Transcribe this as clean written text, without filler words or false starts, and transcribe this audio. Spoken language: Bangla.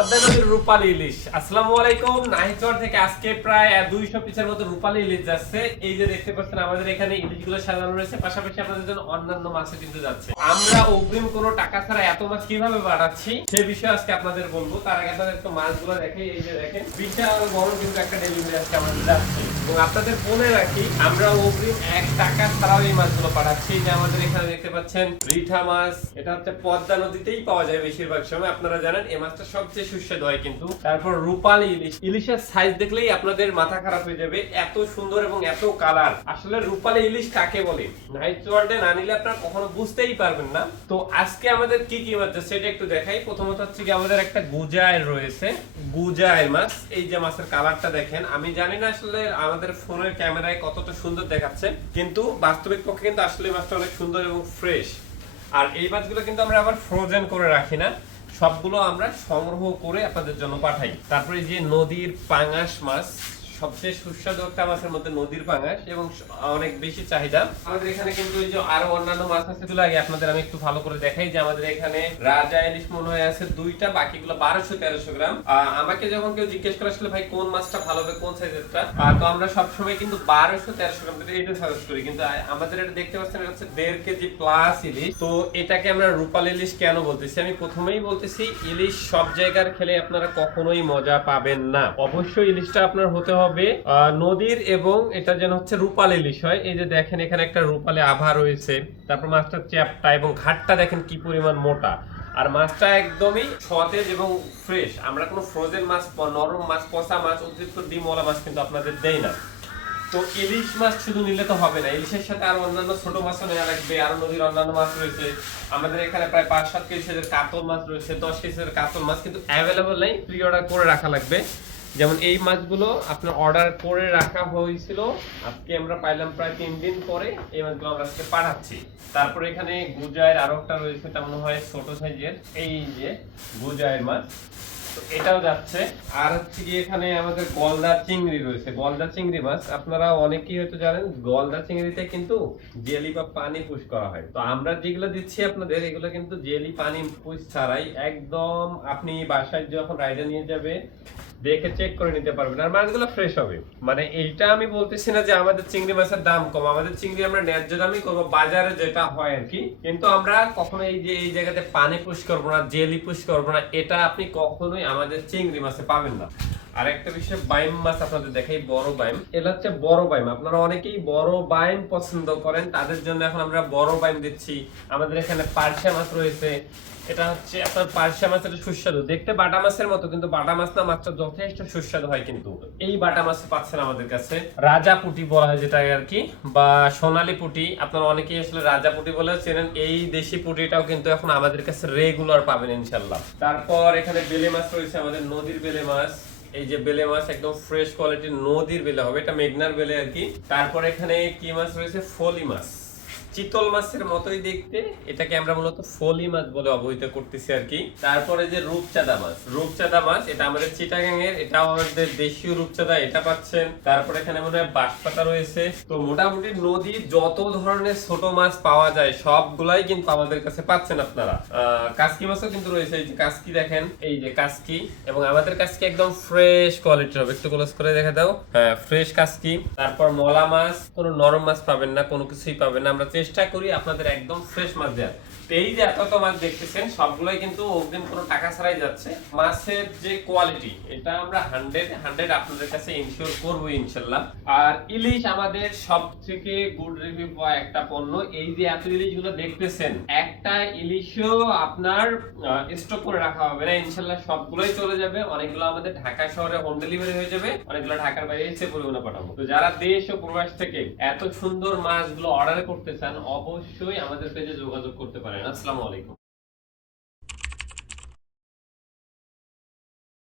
পদ্মা নদীর রূপালী ইলিশ। আসসালামু আলাইকুম। নাহিচর থেকে আজকে প্রায় 200 পিসের মতো রূপালী ইলিশ যাচ্ছে। এই যে দেখতে পাচ্ছেন আমাদের এখানে ইলিশগুলো সাজানো রয়েছে, পাশাপাশি আপনাদের জন্য অন্যান্য মাছও কিন্তু যাচ্ছে। আমরা অগ্রিম কোনো টাকা ছাড়া এত মাছ কিভাবে বাড়াচ্ছি সে বিষয়ে আজকে আপনাদের বলবো। তার আগে আপনাদের একটু মাছগুলো দেখে, এই যে দেখেন বিশাল বড় কিন্তু একটা ডেলিভারি আজকে আমাদের যাচ্ছে। এবং আপনাদের বলে রাখি, আমরা অগ্রিম 1 টাকা ছাড়াও এই মাছগুলো পাঠাচ্ছি। যে আমাদের এখানে দেখতে পাচ্ছেন রিঠা মাছ, এটা হচ্ছে পদ্মা নদীতেই পাওয়া যায় বেশিরভাগ সময়। আপনারা জানেন এই মাছটা সবচেয়ে সুস্বাদু হয় কিন্তু। তারপর রূপালী ইলিশ, ইলিশের সাইজ দেখলেই আপনাদের মাথা খারাপ হয়ে যাবে, এত সুন্দর এবং এত কালার। আসলে রূপালী ইলিশ কাকে বলে নাইট ওয়ার্ল্ডে না নিলে আপনারা কখনো বুঝতেই পারবেন না। তো আজকে আমাদের কি কি মাছ সেটা একটু দেখাই। প্রথমত হচ্ছে কি আমাদের একটা গুজায়ের রয়েছে, গুজায়ের মাছ। এই যে মাছের কালারটা দেখেন, আমি জানি না আসলে আমাদের ফোনের ক্যামেরায় কতটা সুন্দর দেখাচ্ছে, কিন্তু বাস্তবিক পক্ষে কিন্তু আসলে মাছটা অনেক সুন্দর এবং ফ্রেশ। আর এই মাছগুলো কিন্তু আমরা আবার ফ্রোজেন করে রাখি না, সবগুলো আমরা সংগ্রহ করে আপনাদের জন্য পাঠাই। তারপরে যে নদীর পাঙাশ মাছ, সবচেয়ে সুস্বাদু একটা মাছের মধ্যে নদীর পাঙাশ, এবং অনেক বেশি চাহিদা। আমাদের এখানে কিন্তু এই যে আরো অন্যান্য মাছ আছে, যেগুলো আগে আপনাদের আমি একটু ভালো করে দেখাই। যে আমাদের এখানে রাজা ইলিশ মনে হয় আছে 2টা, বাকিগুলো 1200-1300 গ্রাম। আমাকে যখন কেউ জিজ্ঞেস করে আসলে ভাই কোন মাছটা ভালো হবে, কোন সাইজেরটা, তো আমরা সবসময় কিন্তু 1200-1300 গ্রাম এটা সাজেস্ট করি। কিন্তু আমাদের এটা দেখতে পাচ্ছেন, এটা হচ্ছে 1.5 কেজি প্লাস ইলিশ। তো এটাকে আমরা রূপালী ইলিশ কেন বলতেছি, আমি প্রথমেই বলতেছি ইলিশ সব জায়গার খেলে আপনারা কখনোই মজা পাবেন না। অবশ্যই ইলিশটা আপনার হতে হবে নদীর, এবং এটা যেন হচ্ছে রূপালী ইলিশ হয়। এই যে দেখেন এখানে একটা রূপালী আভা রয়েছে। তারপর মাছটার চ্যাপটা এবং ঘাটটা দেখেন কি পরিমাণ মোটা। আর মাছটা একদমই সতেজ এবং ফ্রেশ। আমরা কোনো ফ্রোজেন মাছ, নরম মাছ, পচা মাছ, অতিরিক্ত ডিমওয়ালা মাছ কিন্তু আপনাদের দেই না। তো ইলিশ মাছ শুধু নিলে তো হবে না, ইলিশের সাথে আরো অন্যান্য ছোট মাছও নেওয়া লাগবে। আরো নদীর অন্যান্য মাছ রয়েছে আমাদের এখানে, প্রায় 5-7 কেজি সাইজের কাতল মাছ রয়েছে, 10 কেজি সাইজের কাতল মাছ কিন্তু অ্যাভেলেবল নেই, প্রি অর্ডার করে রাখা লাগবে। যেমন এই মাছগুলো আপনার অর্ডার করে রাখা হয়েছিল, আজকে আমরা পাইলাম প্রায় 3 দিন পরে। এই মাছগুলো আমরা আজকে পাঠাচ্ছি। তারপর এখানে গুজায়ের আরো একটা রয়েছে, তা মনে হয় ছোট সাইজের, এই যে গুজায়ের মাছ, তো এটাও যাচ্ছে। আর হচ্ছে কি এখানে আমাদের গলদা চিংড়ি রয়েছে, গলদা চিংড়ি মাছ। আপনারা অনেকেই হয়তো জানেন গলদা চিংড়িতে কিন্তু জেলি বা পানি পুশ করা হয়। তো আমরা যেগুলো দিচ্ছি আপনাদের, এগুলো কিন্তু জেলি পানি পুশ ছাড়াই একদম আপনি বাসায় যখন রাইডে নিয়ে যাবে দেখে চেক করে নিতে পারবেন, আর মাছগুলো ফ্রেশ হবে। মানে এইটা আমি বলতেছি না যে আমাদের চিংড়ি মাছের দাম কম, আমাদের চিংড়ি আমরা ন্যায্য দামই করবো, বাজারে যেটা হয় আর কি। কিন্তু আমরা কখনো এই যে এই জায়গাতে পানি পুশ করবো না, জেলি পুশ করবো না, এটা আপনি কখনোই আমাদের চিংড়ি মাছে পাবেন না। আর একটা বিষয়, বাইম মাছ আপনাদের দেখাই, বড় বাইম। এটা হচ্ছে বড় বাইম, আপনারা অনেকেই বড় বাইম পছন্দ করেন, তাদের জন্য এখন আমরা বড় বাইম দিচ্ছি। আমাদের এখানে পার্শা মাছ রয়েছে, এটা হচ্ছে আপনার পার্শা মাছ, এটা সুস্বাদু দেখতে, বাটা মাছের মতো, কিন্তু বাটা মাছ না, মাছটা যথেষ্ট সুস্বাদু হয়। কিন্তু এই বাটা মাছ পাচ্ছেন আমাদের কাছে, রাজা পুঁটি বলা হয় যেটা আর কি, বা সোনালী পুঁটি। আপনারা অনেকেই আসলে রাজা পুঁটি বলে চেনেন, এই দেশি পুঁটিটাও কিন্তু এখন আমাদের কাছে রেগুলার পাবেন ইনশাল্লাহ। তারপর এখানে বেলে মাছ রয়েছে, আমাদের নদীর বেলে মাছ। এই যে বেলে মাছ একদম ফ্রেশ কোয়ালিটির নদীর বেলে হবে, এটা মেঘনার বেলে আর কি। তারপর এখানে কি মাছ রয়েছে, ফলি মাছ, চিতল মাছের মতোই দেখতে, এটাকে আমরা মূলত ফলি মাছ বলে অবহিত করতেছি আর কি। তারপরে যে রূপচাঁদা মাছ, রূপচাঁদা মাছ এটা আমাদের চিটাগাং এর, এটা আমাদের দেশীয় রূপচাঁদা, এটা পাচ্ছেন। তারপরে এখানে মনে হয় বাঁশপাতা রয়েছে। তো মোটামুটি নদীর যত ধরনের ছোট মাছ পাওয়া যায় সবগুলাই কিন্তু আমাদের কাছে পাচ্ছেন আপনারা। কাসকি মাছও কিন্তু রয়েছে, এই যে কাসকি দেখেন, এই যে কাসকি, এবং আমাদের কাসকি একদম ফ্রেশ কোয়ালিটির হবে। একটু ক্লোজ করে দেখা দাও, হ্যাঁ ফ্রেশ কাসকি। তারপর মলা মাছ, কোনো নরম মাছ পাবেন না, কোনো কিছুই পাবেন না, আমরা চেষ্টা করি আপনাদের একদম ফ্রেশ মাছ দেওয়ার। তো এই যে এত মাছ দেখতেছেন সবগুলোই কিন্তু অগ্রিম কোনো টাকা ছাড়াই যাচ্ছে। মাছের যে কোয়ালিটি, এটা আমরা 100 আপনাদের কাছে ইনশিওর করবো ইনশাল্লাহ। আর ইলিশ আমাদের সব থেকে গুড রিভিউ পাওয়া একটা পণ্য। এই যে এত ইলিশ গুলো দেখতেছেন, একটা ইলিশও আপনার স্টক করে রাখা হবে না ইনশাল্লাহ, সবগুলোই চলে যাবে। অনেকগুলো আমাদের ঢাকা শহরে হোম ডেলিভারি হয়ে যাবে, অনেকগুলো ঢাকার বাইরে এসে পরিবহনে পাঠাবো। তো যারা দেশ ও প্রবাস থেকে এত সুন্দর মাছগুলো অর্ডার করতে চান, অবশ্যই আমাদের পেজে যোগাযোগ করতে পারেন। আসসালামু আলাইকুম।